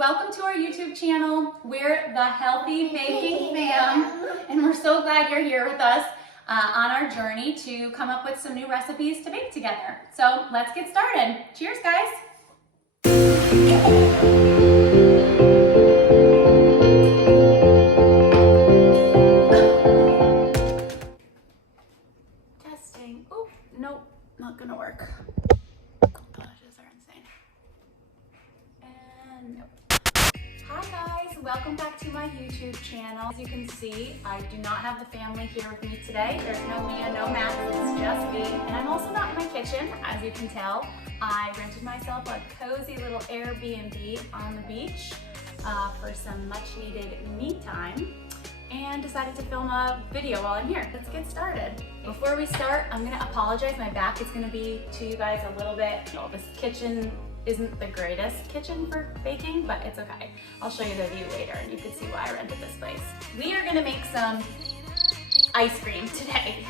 Welcome to our YouTube channel. We're the Healthy Baking Fam, and we're so glad you're here with us on our journey to come up with some new recipes to bake together. So let's get started. Cheers, guys. Testing. Oh, nope, not gonna work. Glasses are insane. And nope. Hi guys, welcome back to my YouTube channel. As you can see, I do not have the family here with me today. There's no Mia, no Max, it's just me. And I'm also not in my kitchen, as you can tell. I rented myself a cozy little Airbnb on the beach for some much needed me time and decided to film a video while I'm here. Let's get started. Before we start, I'm gonna apologize. My back is gonna be to you guys a little bit. This kitchen isn't the greatest kitchen for baking, but it's okay. I'll show you the view later and you can see why I rented this place. We are gonna make some ice cream today.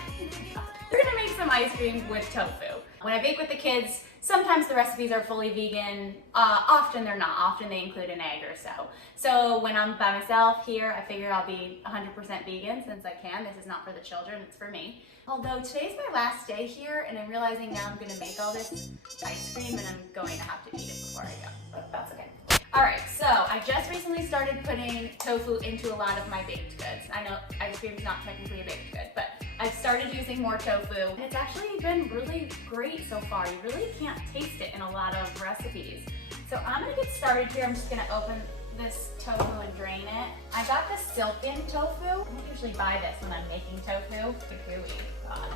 We're gonna make some ice cream with tofu. When I bake with the kids, sometimes the recipes are fully vegan. Often they're not. Often they include an egg or so. So when I'm by myself here, I figure I'll be 100% vegan since I can. This is not for the children, it's for me. Although today's my last day here and I'm realizing now I'm gonna make all this ice cream and I'm going to have to eat it before I go, but that's okay. All right, so I just recently started putting tofu into a lot of my baked goods. I know ice cream is not technically a baked good, but I've started using more tofu and it's actually been really great so far. You really can't taste it in a lot of recipes. So I'm gonna get started here. I'm just gonna open this tofu and drain it. I got the silken tofu. I don't usually buy this when I'm making tofu. It's gooey, God.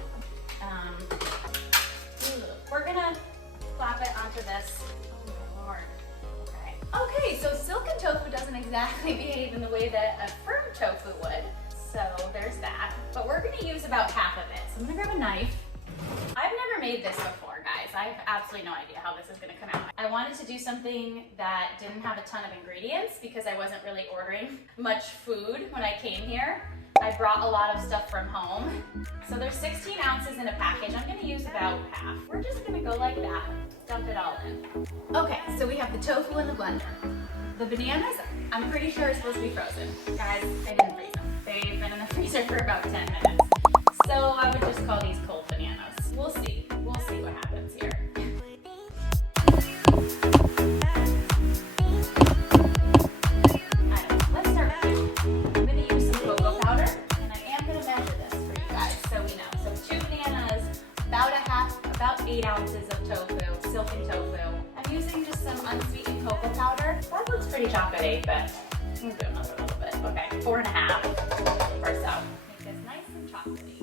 We're gonna plop it onto this. Oh my Lord. Okay, so silken tofu doesn't exactly behave in the way that a firm tofu would. So there's that. But we're gonna use about half of it. So I'm gonna grab a knife. I've never made this before, guys. I have absolutely no idea how this is gonna come out. I wanted to do something that didn't have a ton of ingredients because I wasn't really ordering much food when I came here. I brought a lot of stuff from home. So there's 16 ounces in a package. I'm gonna use about half. We're just gonna go like that, dump it all in. Okay, so we have the tofu in the blender. The bananas, I'm pretty sure are supposed to be frozen. Guys, I didn't freeze them. They've been in the freezer for about 10 minutes. So I would just call these cold bananas. We'll see what happens here. Let's start with two. I'm gonna use some cocoa powder, and I am gonna measure this for you guys so we know. So 2 bananas, about 8 ounces of tofu, silken tofu. I'm using just some unsweetened cocoa powder. That looks pretty chocolatey, but we'll do another little bit. Okay, 4.5 or so. Make this nice and chocolatey.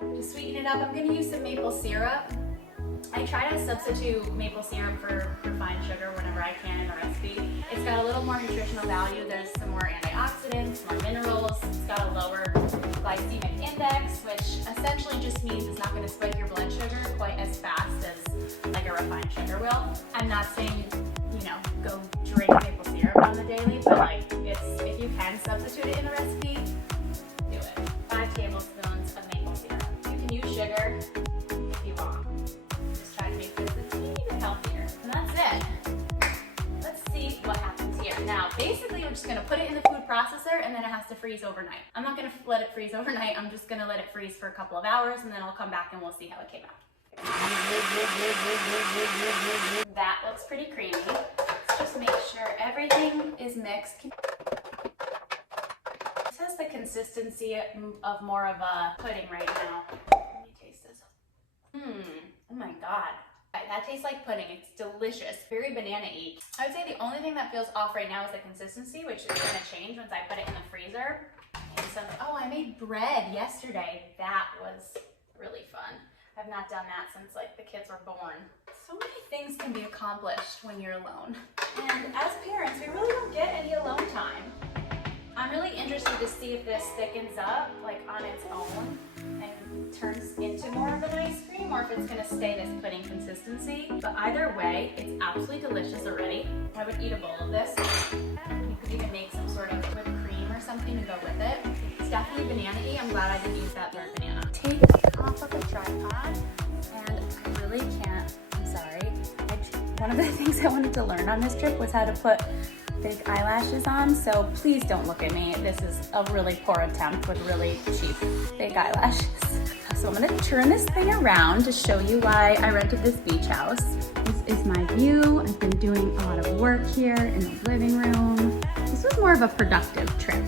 To sweeten it up, I'm gonna use some maple syrup. I try to substitute maple syrup for refined sugar whenever I can in a recipe. It's got a little more nutritional value. There's some more antioxidants, more minerals. It's got a lower glycemic index, which essentially just means it's not going to spike your blood sugar quite as fast as like a refined sugar will. I'm not saying, go drink maple syrup on the daily, but like if you can substitute it in a recipe, do it. 5 tablespoons of maple syrup. You can use sugar if you want. Just try to make this a teeny bit healthier. And that's it. Let's see what happens here. Now, basically, I'm just gonna put it in the food processor and then it has to freeze overnight. I'm not gonna let it freeze overnight. I'm just gonna let it freeze for a couple of hours and then I'll come back and we'll see how it came out. That looks pretty creamy. Let's just make sure everything is mixed. This has the consistency of more of a pudding right now. Let me taste this. Oh my God. That tastes like pudding. It's delicious. Very banana-y. I would say the only thing that feels off right now is the consistency, which is gonna change once I put it in the freezer. Oh, I made bread yesterday. That was really fun. I've not done that since like the kids were born. So many things can be accomplished when you're alone. And as parents, we really don't get any alone time. I'm really interested to see if this thickens up like on its own and turns into more of an ice cream or if it's gonna stay this pudding consistency. But either way, it's absolutely delicious already. I would eat a bowl of this. You could even make some sort of whipped cream or something to go with it. It's definitely banana-y. I'm glad I didn't use that third banana. Take it off of the tripod and I really can't, I'm sorry. I one of the things I wanted to learn on this trip was how to put fake eyelashes on, so please don't look at me. This is a really poor attempt with really cheap fake eyelashes. So I'm gonna turn this thing around to show you why I rented this beach house. This is my view. I've been doing a lot of work here in the living room. This was more of a productive trip.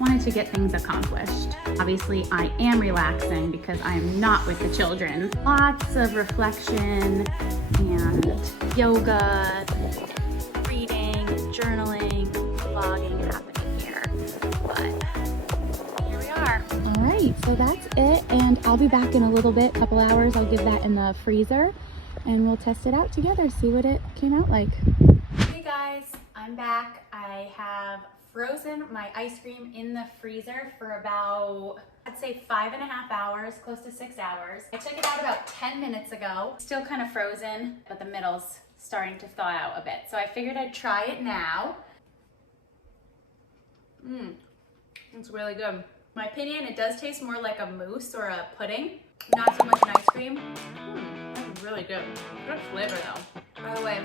Wanted to get things accomplished. Obviously, I am relaxing because I am not with the children. Lots of reflection and yoga, reading, journaling, vlogging happening here. But here we are. All right, so that's it. And I'll be back in a little bit, couple hours. I'll give that in the freezer and we'll test it out together, see what it came out like. Hey guys, I'm back. I have frozen my ice cream in the freezer for about, I'd say 5.5 hours, close to 6 hours. I took it out about 10 minutes ago. Still kind of frozen, but the middle's starting to thaw out a bit. So I figured I'd try it now. It's really good. In my opinion, it does taste more like a mousse or a pudding, not so much an ice cream. That's really good. Good flavor though. By the way,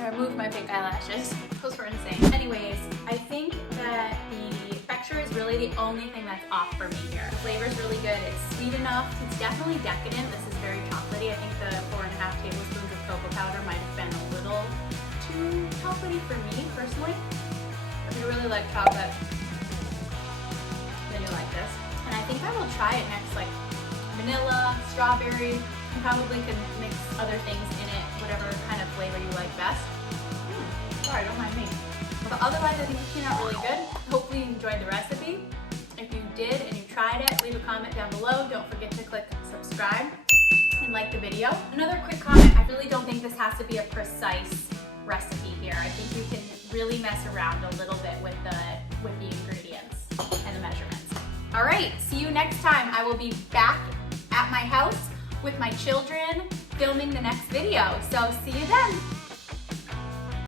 I removed my fake eyelashes. Those were insane. Anyways, I think that the texture is really the only thing that's off for me here. The flavor is really good. It's sweet enough. It's definitely decadent. This is very chocolatey. I think the 4.5 tablespoons of cocoa powder might have been a little too chocolatey for me personally. If you really like chocolate, then you like this. And I think I will try it next, like vanilla, strawberry. You probably can mix other things in it, whatever kind of flavor you like best. Sorry, don't mind me. But otherwise, I think it came out really good. Hopefully you enjoyed the recipe. If you did and you tried it, leave a comment down below. Don't forget to click subscribe and like the video. Another quick comment, I really don't think this has to be a precise recipe here. I think you can really mess around a little bit with the ingredients and the measurements. All right, see you next time. I will be back at my house with my children filming the next video. So see you then.